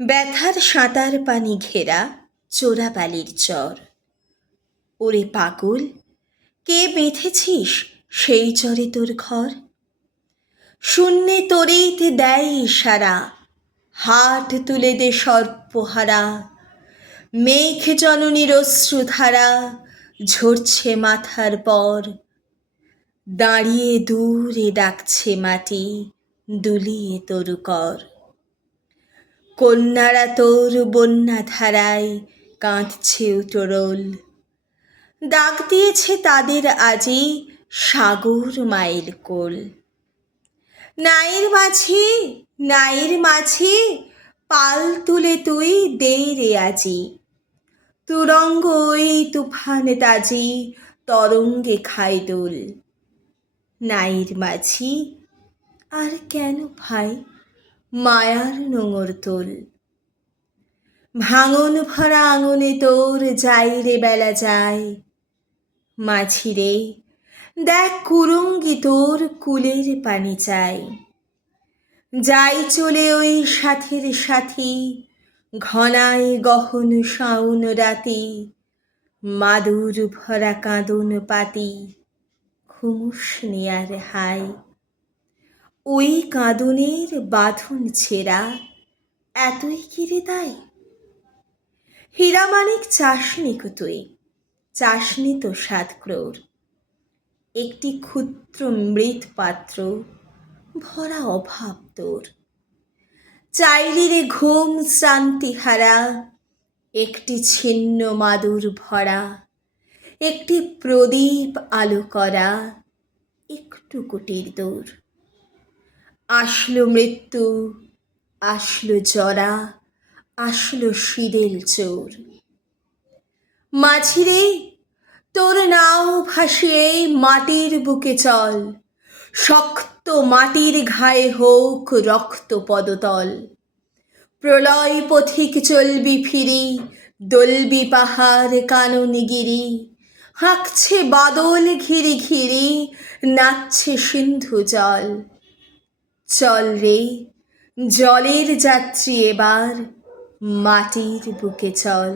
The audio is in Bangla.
ব্যথার সাঁতার পানি ঘেরা চোরাবালির চর। ওরে পাগল, কে বেঁধেছিস সেই চরে তোর ঘর? শূন্যে তরেইতে দেয় ইশারা, হাট তুলে দে সর্পহারা। মেঘ জননীর অশ্রুধারা ঝরছে মাথার পর। দাঁড়িয়ে দূরে ডাকছে মাটি, দুলিয়ে তরু কর। কন্যারা তোর বন্যা ধারায় কাঁদছে উটোরোল। ডাক দিয়েছে তাদের আজি সাগর মাইল কোল। নাইর মাঝি, নাইর মাঝি, পাল তুলে তুই দে রে আজি। তুরঙ্গ ওই তুফান তাজি তরঙ্গে খায় দোল। নাইর মাঝি, আর কেন ভাই মায়ার নোঙর তোল। ভাঙন ভরা আঙনে তোর যাই রে বেলা যায়। মাঝি রে, দেখ কুরঙ্গি তোর কুলের পানি চাই। যাই চলে ওই সাথীর সাথী, ঘনায় গহন শাওন রাতি। মাদুর ভরা কাঁদন পাতি, খুমুস নেয়ার হাই। ওই কাঁদনের বাঁধন ছেঁড়া এতই কি রে তাই? হীরামানিক চাসনি কো তুই, চাসনি তো 7 ক্রোড়। একটি ক্ষুদ্র মৃৎ পাত্র ভরা অভাব তোর। চাইলি রে ঘুম শ্রান্তি হারা, একটি ছিন্ন মাদুর ভরা। একটি প্রদীপ আলো করা, একটু কুটির দূর। আসলো মৃত্যু, আসলো জরা, আসলো শীদেল চোর। মাঝি রে, তোর নাও ভাসিয়ে মাটির বুকে চল। শক্ত মাটির ঘায়ে হোক রক্ত পদতল। প্রলয় পথিক চলবি ফিরি, দলবি পাহাড় কাননগিরি। হাঁকছে বাদল ঘিরি ঘিরি, নাচছে সিন্ধু জল। চল রে, জলের যাত্রী এবার মাটির বুকে চল।